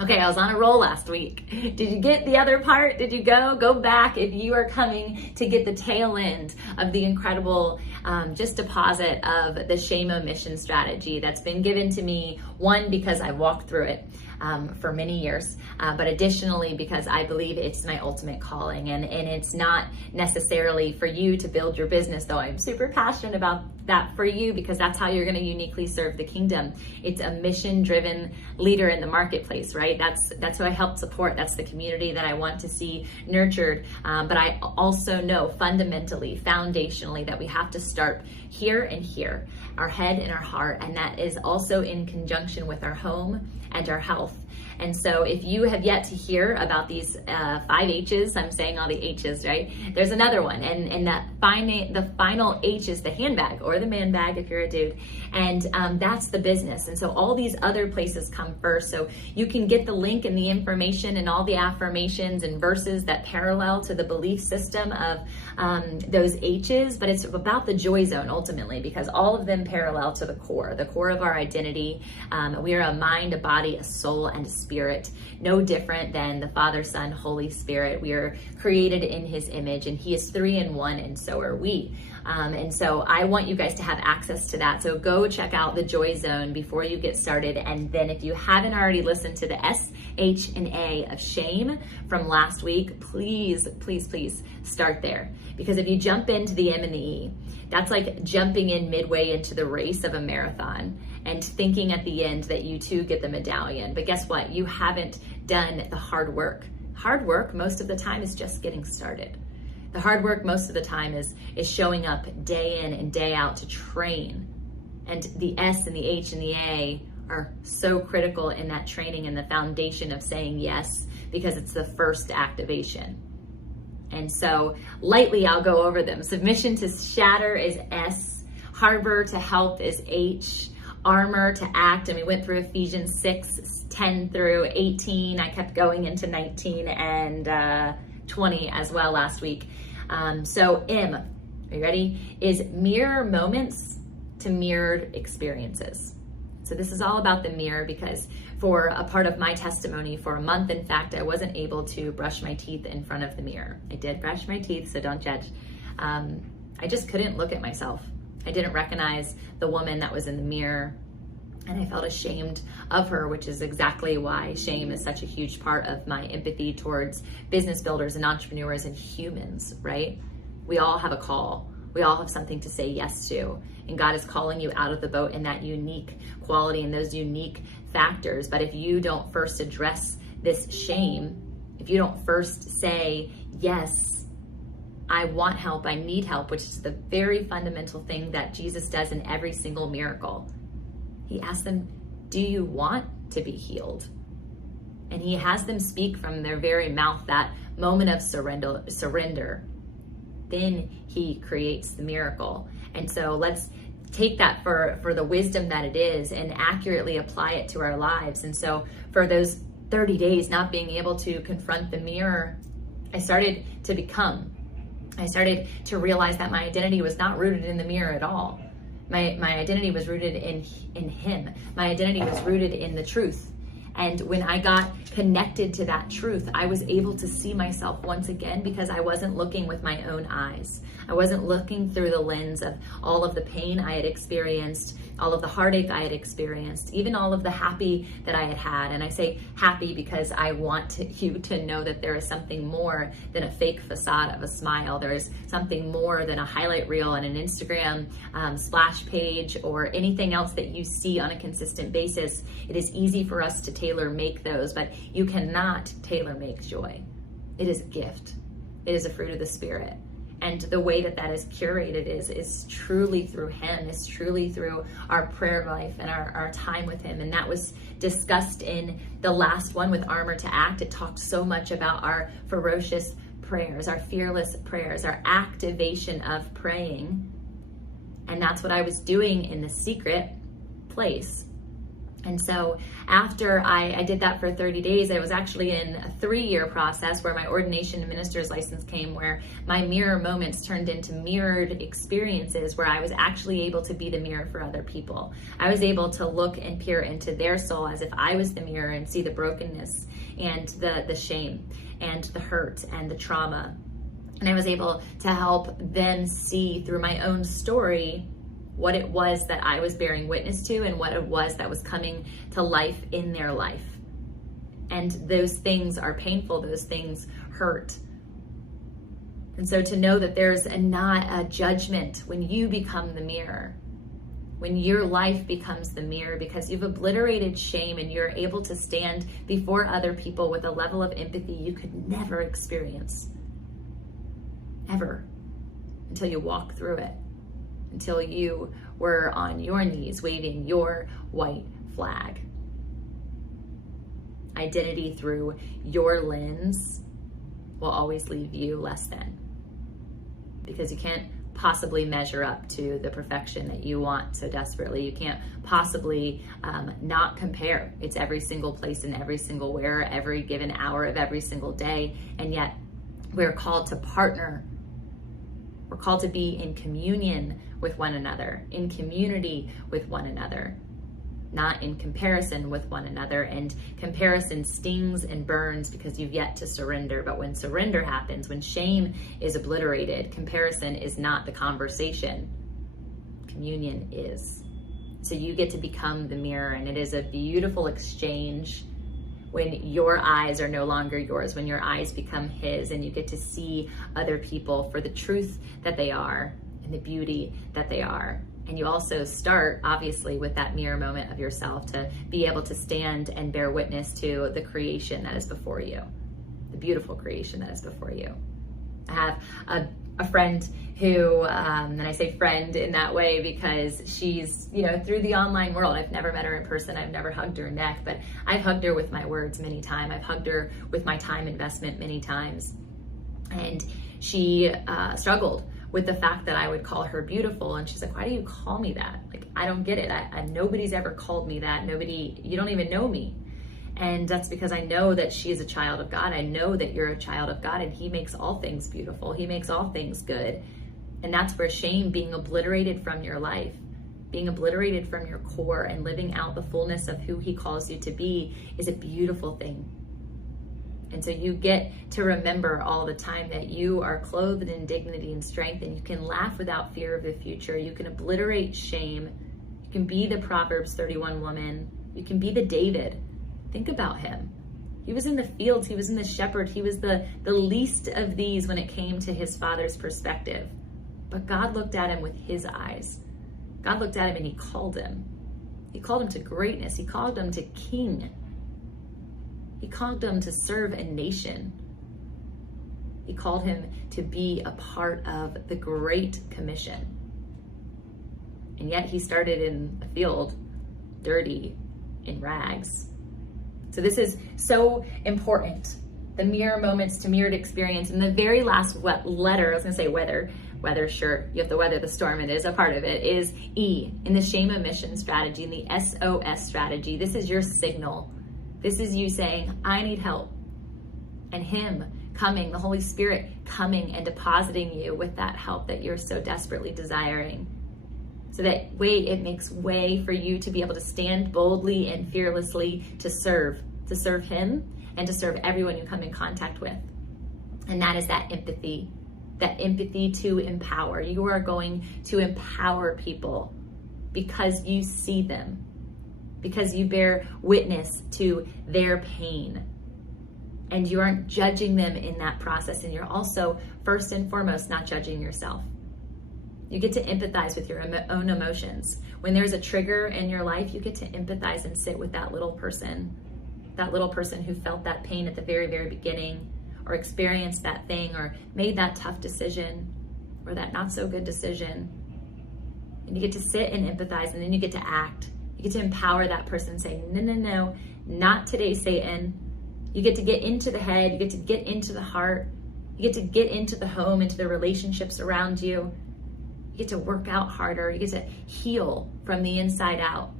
Okay, I was on a roll last week. Did you get the other part? Did you go back if you are coming to get the tail end of the incredible just deposit of the shame omission strategy that's been given to me, one, because I walked through it for many years, but additionally because I believe it's my ultimate calling, and it's not necessarily for you to build your business, though I'm super passionate about that for you, because that's how you're going to uniquely serve the kingdom. It's a mission-driven leader in the marketplace, right? That's who I help support. That's the community that I want to see nurtured. But I also know fundamentally, foundationally, that we have to start here and here, our head and our heart, and that is also in conjunction with our home and our health. And so if you have yet to hear about these 5 H's, I'm saying all the H's, right? There's another one, and the final H is the handbag, or the man bag if you're a dude, and that's the business. And so all these other places come first. So you can get the link and the information and all the affirmations and verses that parallel to the belief system of those H's, but it's about the joy zone ultimately, because all of them parallel to the core of our identity. We are a mind, a body, a soul, and a spirit, no different than the Father, Son, Holy Spirit. We are created in his image, and he is 3 in 1, and so are we. And so I want you guys to have access to that. So go check out the Joy Zone before you get started. And then if you haven't already listened to the S, H, and A of shame from last week, please, please, please start there. Because if you jump into the M and the E, that's like jumping in midway into the race of a marathon and thinking at the end that you too get the medallion. But guess what? You haven't done the hard work. Hard work most of the time is just getting started. The hard work most of the time is showing up day in and day out to train. And the S and the H and the A are so critical in that training and the foundation of saying yes, because it's the first activation. And so lightly, I'll go over them. Submission to shatter is S. Harbor to help is H. Armor to act, and we went through Ephesians 6, 10 through 18. I kept going into 19 and 20 as well last week. So M, are you ready? Is mirror moments to mirrored experiences. So this is all about the mirror, because for a part of my testimony, for a month, in fact, I wasn't able to brush my teeth in front of the mirror. I did brush my teeth, so don't judge. I just couldn't look at myself. I didn't recognize the woman that was in the mirror, and I felt ashamed of her, which is exactly why shame is such a huge part of my empathy towards business builders and entrepreneurs and humans, right? We all have a call. We all have something to say yes to, and God is calling you out of the boat in that unique quality and those unique factors. But if you don't first address this shame, if you don't first say, yes, I want help, I need help, which is the very fundamental thing that Jesus does in every single miracle. He asks them, do you want to be healed? And he has them speak from their very mouth that moment of surrender. Then he creates the miracle. And so let's take that for the wisdom that it is and accurately apply it to our lives. And so for those 30 days not being able to confront the mirror, I started to realize that my identity was not rooted in the mirror at all. My identity was rooted in him. My identity was rooted in the truth. And when I got connected to that truth, I was able to see myself once again, because I wasn't looking with my own eyes. I wasn't looking through the lens of all of the pain I had experienced, all of the heartache I had experienced, even all of the happy that I had had. And I say happy because I want you to know that there is something more than a fake facade of a smile. There is something more than a highlight reel and an Instagram splash page or anything else that you see on a consistent basis. It is easy for us to tailor make those, but you cannot tailor make joy. It is a gift. It is a fruit of the Spirit. And the way that is curated is truly through him, is truly through our prayer life and our time with him. And that was discussed in the last one with Armor to Act. It talked so much about our ferocious prayers, our fearless prayers, our activation of praying. And that's what I was doing in the secret place. And so after I did that for 30 days, I was actually in a 3-year process where my ordination and minister's license came, where my mirror moments turned into mirrored experiences where I was actually able to be the mirror for other people. I was able to look and peer into their soul as if I was the mirror and see the brokenness and the shame and the hurt and the trauma. And I was able to help them see through my own story what it was that I was bearing witness to and what it was that was coming to life in their life. And those things are painful, those things hurt. And so to know that there's not a judgment when you become the mirror, when your life becomes the mirror, because you've obliterated shame and you're able to stand before other people with a level of empathy you could never experience, ever, until you walk through it. Until you were on your knees waving your white flag. Identity through your lens will always leave you less than, because you can't possibly measure up to the perfection that you want so desperately. You can't possibly not compare. It's every single place and every single where, every given hour of every single day, and yet we're called to partner. We're called to be in communion with one another, in community with one another, not in comparison with one another. And comparison stings and burns because you've yet to surrender. But when surrender happens, when shame is obliterated, comparison is not the conversation. Communion is. So you get to become the mirror, and it is a beautiful exchange when your eyes are no longer yours, when your eyes become his, and you get to see other people for the truth that they are and the beauty that they are. And you also start, obviously, with that mirror moment of yourself to be able to stand and bear witness to the creation that is before you, the beautiful creation that is before you. I have a friend who, and I say friend in that way because she's, through the online world. I've never met her in person. I've never hugged her neck, but I've hugged her with my words many times. I've hugged her with my time investment many times. And she struggled with the fact that I would call her beautiful. And she's like, why do you call me that? Like, I don't get it. Nobody's ever called me that. You don't even know me. And that's because I know that she is a child of God. I know that you're a child of God, and he makes all things beautiful. He makes all things good. And that's where shame being obliterated from your life, being obliterated from your core and living out the fullness of who he calls you to be is a beautiful thing. And so you get to remember all the time that you are clothed in dignity and strength, and you can laugh without fear of the future. You can obliterate shame. You can be the Proverbs 31 woman. You can be the David. Think about him. He was in the fields. He was in the shepherd. He was the least of these when it came to his father's perspective. But God looked at him with his eyes. God looked at him and he called him. He called him to greatness. He called him to king. He called him to serve a nation. He called him to be a part of the Great Commission. And yet he started in a field, dirty, in rags. So this is so important. The mirror moments to mirrored experience. And the very last letter, I was going to say weather, sure, you have to weather the storm, it is a part of it, is E in the shame omission strategy, in the SOS strategy. This is your signal. This is you saying, I need help. And him coming, the Holy Spirit coming and depositing you with that help that you're so desperately desiring. So that it makes way for you to be able to stand boldly and fearlessly to serve him and to serve everyone you come in contact with. And that is that empathy to empower. You are going to empower people because you see them, because you bear witness to their pain, and you aren't judging them in that process. And you're also, first and foremost, not judging yourself. You get to empathize with your own emotions. When there's a trigger in your life, you get to empathize and sit with that little person who felt that pain at the very, very beginning, or experienced that thing, or made that tough decision, or that not so good decision. And you get to sit and empathize, and then you get to act. You get to empower that person, say, no, not today, Satan. You get to get into the head, you get to get into the heart, you get to get into the home, into the relationships around you. You get to work out harder, you get to heal from the inside out.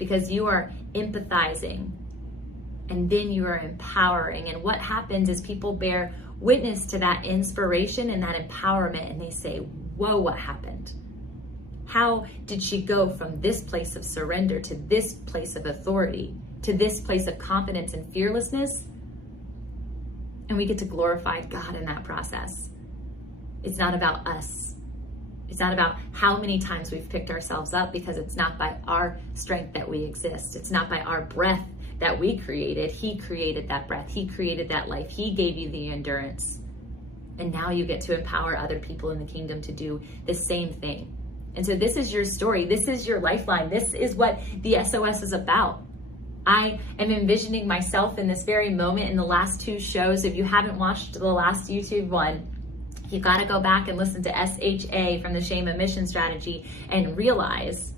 because you are empathizing and then you are empowering. And what happens is people bear witness to that inspiration and that empowerment, and they say, whoa, what happened? How did she go from this place of surrender to this place of authority, to this place of confidence and fearlessness? And we get to glorify God in that process. It's not about us. It's not about how many times we've picked ourselves up, because it's not by our strength that we exist. It's not by our breath that we created. He created that breath. He created that life. He gave you the endurance. And now you get to empower other people in the kingdom to do the same thing. And so this is your story. This is your lifeline. This is what the SOS is about. I am envisioning myself in this very moment in the last 2 shows. If you haven't watched the last YouTube one, you got to go back and listen to SHA from the Shame Omission Strategy and realize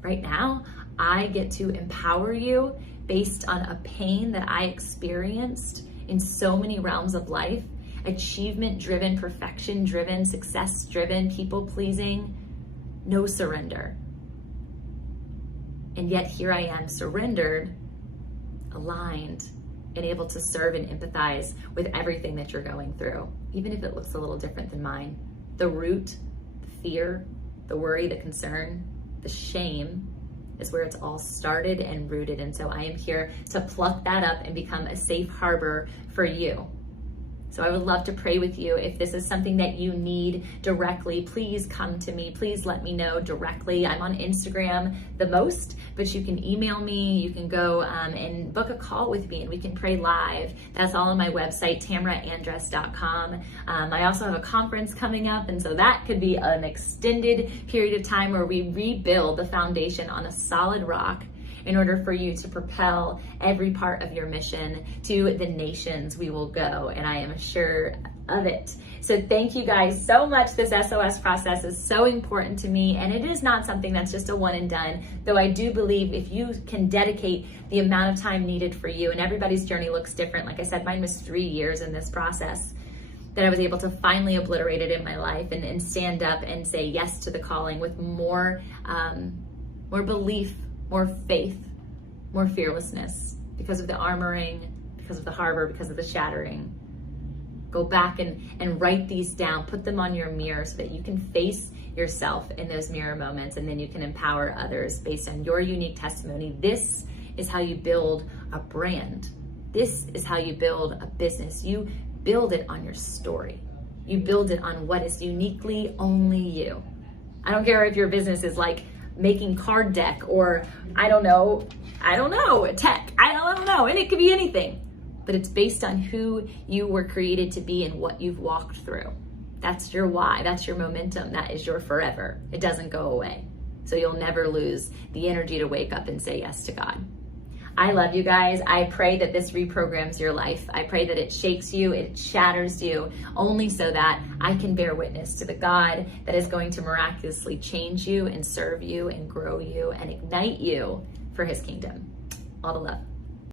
right now I get to empower you based on a pain that I experienced in so many realms of life. Achievement-driven, perfection-driven, success-driven, people-pleasing, no surrender. And yet here I am, surrendered, aligned, and able to serve and empathize with everything that you're going through, even if it looks a little different than mine. The root, the fear, the worry, the concern, the shame is where it's all started and rooted. And so I am here to pluck that up and become a safe harbor for you. So I would love to pray with you. If this is something that you need directly, please come to me. Please let me know directly. I'm on Instagram the most, but you can email me. You can go and book a call with me and we can pray live. That's all on my website, tamraandress.com. I also have a conference coming up, and so that could be an extended period of time where we rebuild the foundation on a solid rock in order for you to propel every part of your mission to the nations we will go, and I am sure of it. So thank you guys so much. This SOS process is so important to me, and it is not something that's just a one and done, though I do believe if you can dedicate the amount of time needed for you, and everybody's journey looks different. Like I said, mine was 3 years in this process, that I was able to finally obliterate it in my life and stand up and say yes to the calling with more belief, more faith, more fearlessness, because of the armoring, because of the harbor, because of the shattering. Go back and write these down, put them on your mirror so that you can face yourself in those mirror moments, and then you can empower others based on your unique testimony. This is how you build a brand. This is how you build a business. You build it on your story. You build it on what is uniquely only you. I don't care if your business is like making card deck or I don't know, tech, I don't know, and it could be anything, but it's based on who you were created to be and what you've walked through. That's your why, that's your momentum, that is your forever. It doesn't go away. So you'll never lose the energy to wake up and say yes to God. I love you guys. I pray that this reprograms your life. I pray that it shakes you, it shatters you, only so that I can bear witness to the God that is going to miraculously change you and serve you and grow you and ignite you for his kingdom. All the love.